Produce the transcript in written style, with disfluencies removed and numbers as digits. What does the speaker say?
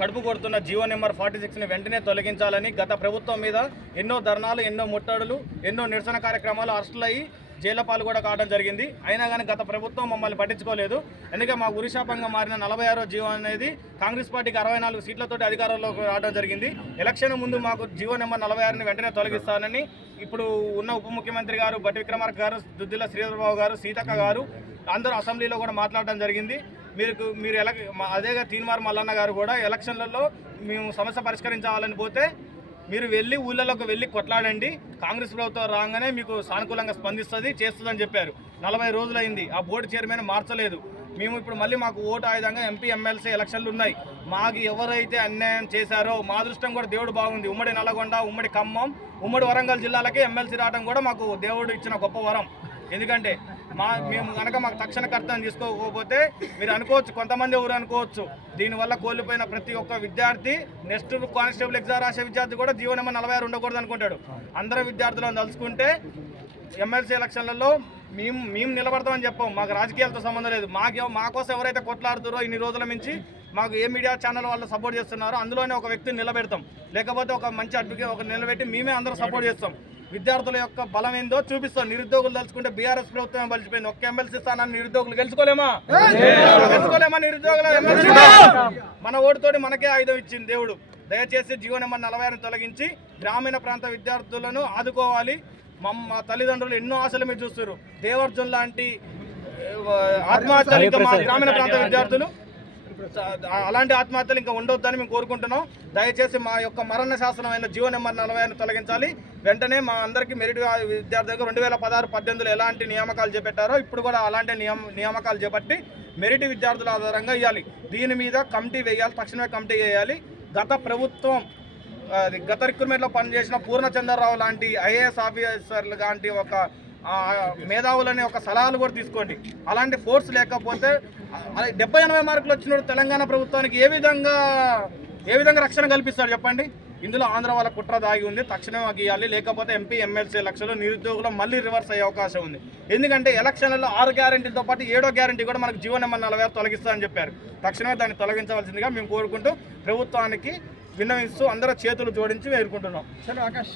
కడుపు కొడుతున్న GO number 46ని వెంటనే తొలగించాలని గత ప్రభుత్వం మీద ఎన్నో ధర్నాలు, ఎన్నో ముట్టడులు, ఎన్నో నిరసన కార్యక్రమాలు, అరెస్టులు అయ్యి జైలు పాలు కూడా కావడం జరిగింది. అయినా కానీ గత ప్రభుత్వం మమ్మల్ని పట్టించుకోలేదు. ఎందుకంటే మా ఉరిశాపంగా మారిన 46వ జీవో అనేది కాంగ్రెస్ పార్టీకి 64 సీట్లతోటి అధికారంలోకి రావడం జరిగింది. ఎలక్షన్ ముందు మాకు జీవో నెంబర్ 46ని వెంటనే తొలగిస్తానని ఇప్పుడు ఉన్న ఉప ముఖ్యమంత్రి గారు బట్టి విక్రమార్క గారు, దుద్దిల శ్రీధరబాబు గారు, సీతక్క గారు అందరూ అసెంబ్లీలో కూడా మాట్లాడడం జరిగింది. మీరు అదేగా తీన్మార్ మల్లన్న గారు కూడా ఎలక్షన్లలో మేము సమస్య పరిష్కరించాలని పోతే మీరు వెళ్ళి ఊళ్ళలోకి వెళ్ళి కొట్లాడండి, కాంగ్రెస్ ప్రభుత్వం రాగానే మీకు సానుకూలంగా స్పందిస్తుంది చేస్తుందని చెప్పారు. 40 రోజులైంది, ఆ బోర్డు చైర్మన్ మార్చలేదు. మేము ఇప్పుడు మళ్ళీ మాకు ఓటు ఆయుధంగా ఎంపీ ఎమ్మెల్సీ ఎలక్షన్లు ఉన్నాయి. మాకు ఎవరైతే అన్యాయం చేశారో మా అదృష్టం కూడా దేవుడు బాగుంది. ఉమ్మడి నల్లగొండ, ఉమ్మడి ఖమ్మం, ఉమ్మడి వరంగల్ జిల్లాలకే ఎమ్మెల్సీ రావడం కూడా మాకు దేవుడు ఇచ్చిన గొప్ప వరం. ఎందుకంటే మేము కనుక మాకు తక్షణ కర్తవ్యం తీసుకోకపోతే మీరు అనుకోవచ్చు, కొంతమంది ఎవరు అనుకోవచ్చు, దీనివల్ల కోల్పోయిన ప్రతి ఒక్క విద్యార్థి నెక్స్ట్ కానిస్టేబుల్ ఎగ్జామ్ రాసే విద్యార్థి కూడా జీవో నెంబర్ 46 ఉండకూడదు అనుకుంటాడు. అందరూ విద్యార్థులను తలుచుకుంటే ఎమ్మెల్సీ ఎలక్షన్లలో మేము నిలబడతామని చెప్పాం. మాకు రాజకీయాలతో సంబంధం లేదు. మా కోసం ఎవరైతే కొట్లాడుతారో ఇన్ని రోజుల నుంచి మాకు ఏ మీడియా ఛానల్ వాళ్ళు సపోర్ట్ చేస్తున్నారో అందులోనే ఒక వ్యక్తిని నిలబెడతాం, లేకపోతే ఒక మంచి అడ్వకేట్ ఒక నిలబెట్టి మేమే అందరూ సపోర్ట్ చేస్తాం. విద్యార్థుల యొక్క బలం ఏందో చూపిస్తాం. నిరుద్యోగులు తలుచుకుంటే బీఆర్ఎస్ ప్రభుత్వం బలిచిపోయింది. ఒక్క ఎమ్మెల్సీ స్థానాన్ని నిరుద్యోగులు గెలుచుకోలేమా? నిరుద్యోగుల ఎమ్మెల్సీ మన ఓటుతోటి మనకే ఆయుధం ఇచ్చింది దేవుడు. దయచేసి జీవో నెంబర్ 46ని తొలగించి గ్రామీణ ప్రాంత విద్యార్థులను ఆదుకోవాలి. మా తల్లిదండ్రులు ఎన్నో ఆశలు మీరు చూస్తారు. దేవర్జన్ లాంటి ఆత్మహత్యలు మా గ్రామీణ ప్రాంత విద్యార్థులు అలాంటి ఆత్మహత్యలు ఇంకా ఉండొద్దని మేము కోరుకుంటున్నాం. దయచేసి మా యొక్క మరణ శాసనమైన జీవో నెంబర్ 46ని తొలగించాలి. వెంటనే మా అందరికీ మెరిట్ విద్యార్థులకు 2016-18లో ఎలాంటి నియామకాలు చేపట్టారో ఇప్పుడు కూడా అలాంటి నియామకాలు చేపట్టి మెరిట్ విద్యార్థుల ఆధారంగా ఇవ్వాలి. దీని మీద కమిటీ వేయాలి, తక్షణమే కమిటీ వేయాలి. గత ప్రభుత్వం గత రిక్రూట్మెంట్లో పనిచేసిన పూర్ణచంద్రరావు లాంటి ఐఏఎస్ ఆఫీసర్లు లాంటి ఒక మేధావులని ఒక సలహాలు కూడా తీసుకోండి. అలాంటి ఫోర్స్ లేకపోతే 70-80 మార్కులు వచ్చిన తెలంగాణ ప్రభుత్వానికి ఏ విధంగా రక్షణ కల్పిస్తాడు చెప్పండి. ఇందులో ఆంధ్ర వాళ్ళ కుట్ర దాగి ఉంది. తక్షణమే గీయాలి, లేకపోతే ఎంపీ ఎమ్మెల్సీ ఎలక్షన్లు నిరుద్యోగులు మళ్ళీ రివర్స్ అయ్యే అవకాశం ఉంది. ఎందుకంటే ఎలక్షన్లలో 6 గ్యారెంటీలతో పాటు 7వ గ్యారెంటీ కూడా మనకు జీవో నెంబర్ 46 తొలగిస్తామని చెప్పారు. తక్షణమే దాన్ని తొలగించవలసిందిగా మేము కోరుకుంటూ ప్రభుత్వానికి విన్నవిస్తూ అందరూ చేతులు జోడించి వేడుకుంటున్నాం. సరే ఆకాష్.